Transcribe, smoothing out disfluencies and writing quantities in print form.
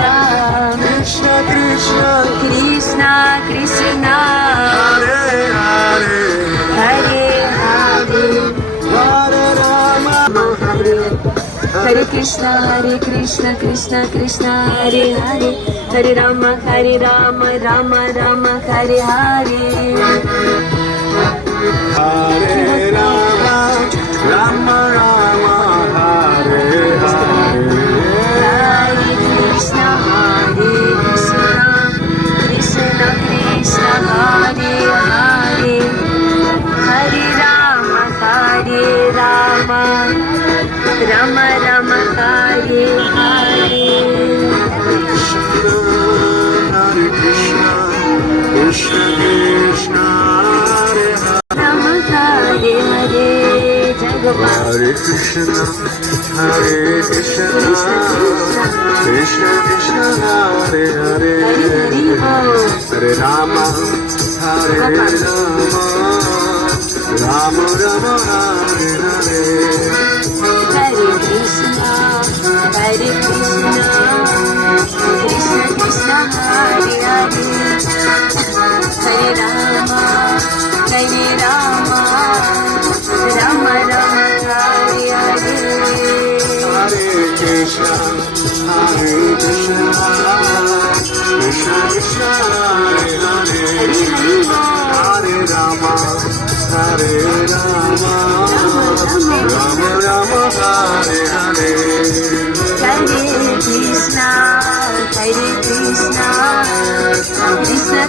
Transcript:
Ram, Krishna Krishna, Krishna Krishna, Hare Hare, Hare Hare, Hare Rama, Hare Krishna Krishna Krishna Hare Hare, Hare Rama Rama Rama Hare Hare. Hare Rama, Rama Rama, Hare Hare. Hare Krishna Krishna Krishna Hare Hare, Hare Rama Rama Rama Hare Hare. Hare Krishna, Krishna Krishna, Hare Hare. Rama Hare Hare, Jai Gopal. Hare Krishna, Hare Krishna, Krishna Krishna, Hare Hare. Hare Rama, Hare Rama, Rama Rama, Hare Hare. Hare Krishna Krishna Krishna Hare Hare, Hare Rama Rama Rama Hare Hare. Hare Krishna, Hare Krishna, Krishna Krishna, Hare Hare. Hare Rama, Hare Rama, Rama Rama, Hare Hare. Hare Krishna Krishna Krishna